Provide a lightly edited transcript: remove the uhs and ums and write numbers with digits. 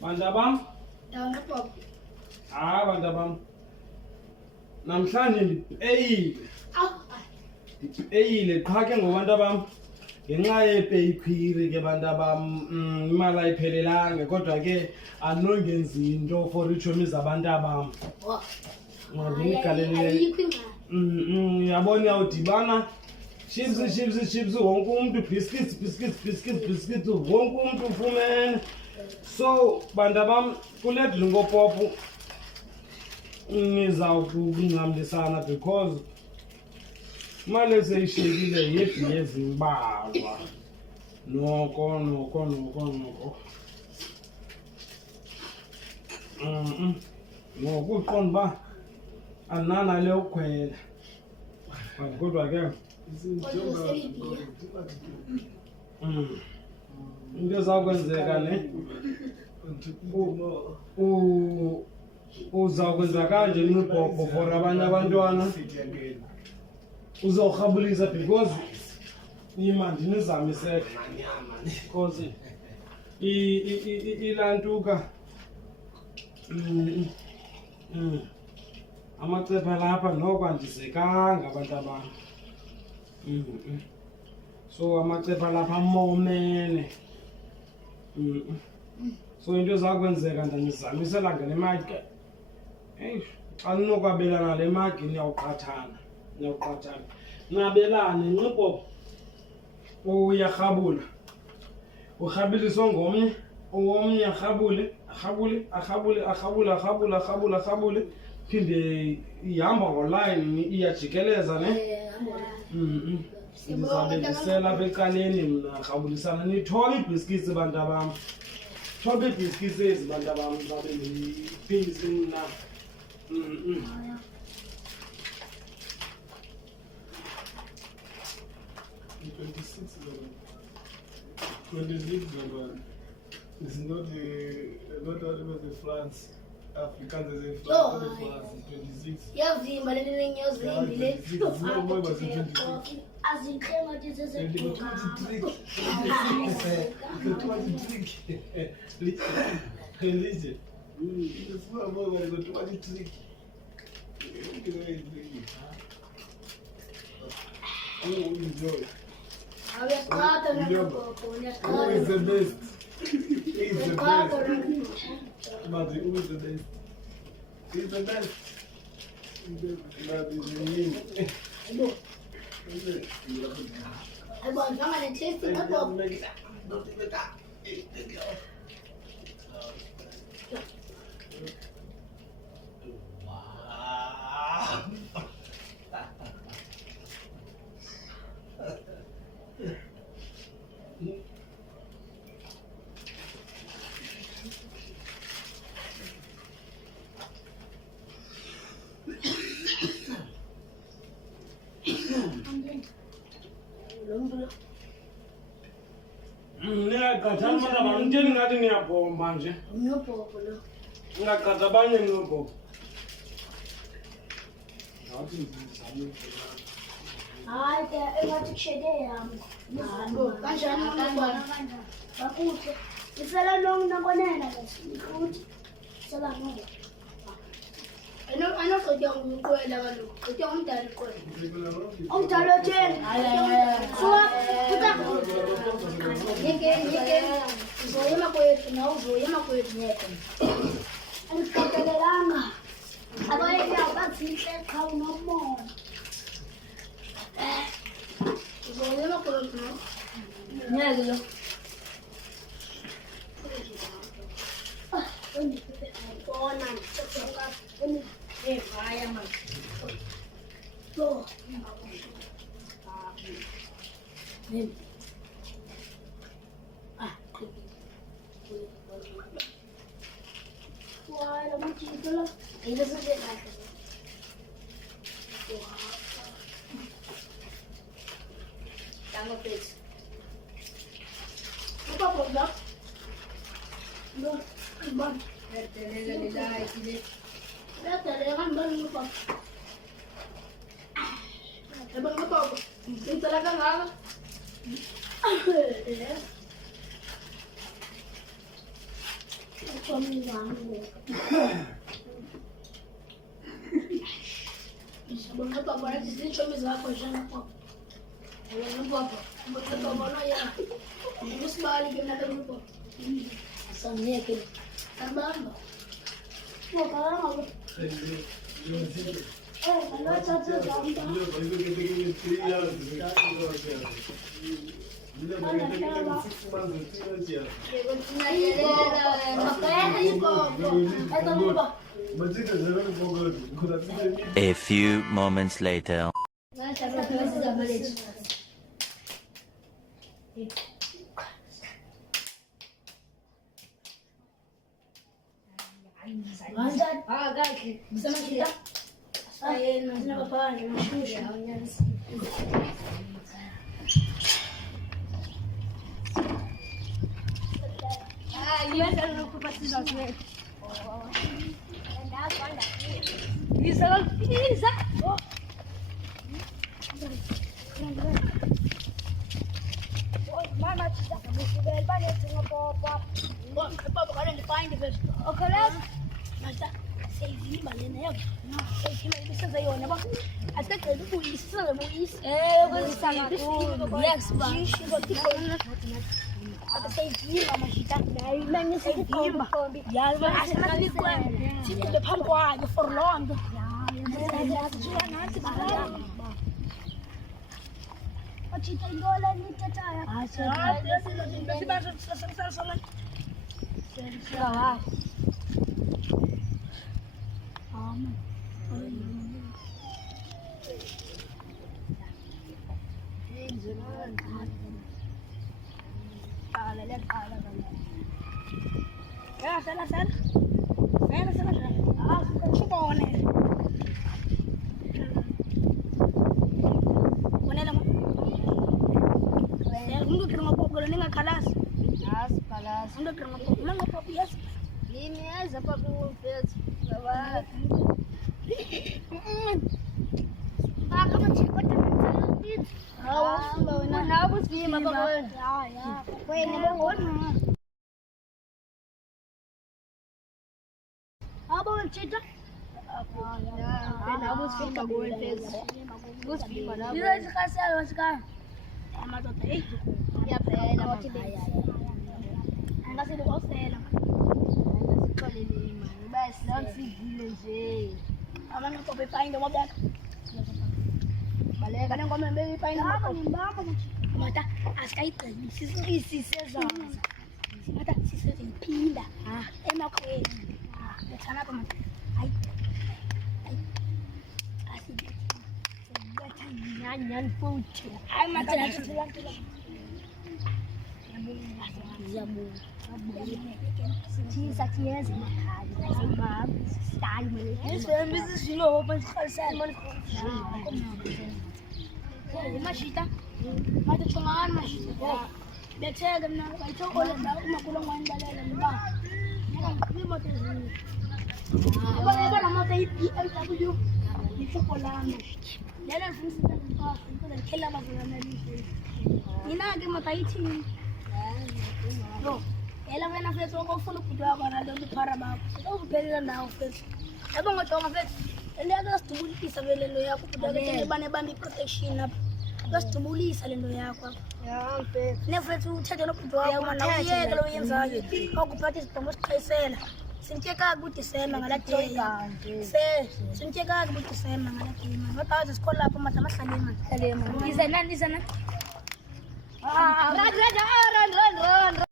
Bantu bam. Bantu bam. Namhlanje ndipeyile qha ke ngobantu bam. Ngenxa yepeyikhwiri ke bantu bam, imali ayiphelelanga kodwa ke andinongenzi into for iitshomi zabantu bam. Uyabona uyawudibana chips wonke umntu biscuits wonke umntu ufumene. So bantu bam, kule drinkopopu nizawukunqamlisana because imali eseyishiyekile yebhiye ezimbalwa. Noko ngoku uqonda uba andinanale ukhwela kodwa ke into ezawukwenzeka ne uzawukwenza kanje nibhobho for abanye abantwana uzawurhabulisa because mandinizamiseke because ilantuka amacephe lapha noko andizekanga abantu abantu. So amacephe lapha amomene. So into ezakwenzeka ndanizamisela ngale mali ke. Xa ninokwabelana le magi niyawuqathana. Nabelane nqibho uyarhabula. Urhabiliswa ngomnye, owomnye arhabule. Phinde ihamba ngoline iyajikeleza ne. Ndizabe ndisela apha ecaleni mna rhabulisana nithobe iibhiskitsi bantu bam. Thobe iibhiskitsi ezi bantu bam ndizabe ndiphindise mna. 26 is not the France. Africans is in France. 26. Yeah, but it didn't use the enjoy. Who is the best? He's the best. But who is the best? He's the best. That is me. I want someone to taste it up. Niyaqathana mara bamnteni ngathi niyabhomba nje. Ngiyobhobho lo. Ngaqatha abanye ngiyobhomba. Hayi ke engathi kushede yami. Kanjani ngibona bakuhle. Isela long nabonela ukuthi sela ngoba. Ano qedya ukuqwela kaloku. Qedya umdala iqwela. Umdala otheni? Suka futa. Yeke. Uzoyema kwethu na uzoyema kwethu yeke. Angiqokelelanga. Abayeke abazihle cha unomona. Uzoyema kwethu na. Ngeke lo. Bona ngicela vaya mama. So. Why la mochila? Ella se ve la. Tango pez. Apa pula? No, ban. Terele la ikide. La terele ban lupa. Ban lupa. Kita la kan Sebelum tu apa lagi sini cuma zakon jangan apa. Kalau apa, betul tu mana ya? Mus balik ke nak lupa. Sampai ke tambah. Mau kalau mau. Kalau caca A few moments later. Sama kita. Saya nak apa? Gimana kalau aku pasti sakit? Bisa kan? Bisa. Oh. Mama tidak bisa berbanyak dengan papa. Papa kalau depan dia oke lah. Masa saya ini balik ya. Saya ini bisa saya nak apa? Ada kerja polis, saya polis. Bisa aku. Yes, bang. Ada saya ini mama kita. Nanya saya ini bang. Ya, asal nak dikuat. Kita depan kuat, for long. Cita gola ni caca ya. Ya, sana. Ah, cuba mana? Mana lama? Saya dulu kerana pop kalau ni nggak kalas. Kalas. Dulu kerana pop, mana pop bias? Ini aja pop bias. Bawa. Aku macam macam Haus game apa pun. Ya. Kau ini bangun. Apa cerita? Haus game apa pun. Haus game mana? Dia sekarang sekarang. Amat tu teh. Ya pernah macam ni. Anda sih lupa saya. Kalau ni mana? Bas, nanti gila je. Aman aku berpain dengan dia. Balik kadang kau membeli pain apa ni? Mata askai tadi sisi sesa. Mata sisi pindah. Emak kau. Macam apa mata? Ai. Asik. Macam nyanyian pucuk. Ai mata tu tulang. Jamu. Sisa kias. Sebab style mana? Saya mesti sini open kalsan mana? Masita. Mata cungan masita. Biasa gamna itu oleh tahu makulang wanda dalam bah. Ni mata sini. Apa nama tadi IW di sekolah masita. Dalam fungsi tanpa dan kela bagaimana ni. Ina age mata itu. No. Ela vem na frente com o fundo do água na dentro do parabá. Eu vou pegar na frente. É bom que eu vou ver. Ele é das tubulis sabe ele não é com o dele bane protection na. Das tubulis ele não é com. Ya, pe. Ne frente o tchado no do água na ia que ele ensaio. Com o patis estamos crescendo. Sentia que a guti sema ngala tega. Sentia que a guti sema ngala tega. Não tá a escola para matar salema. Salema. Di sana. Ah, run.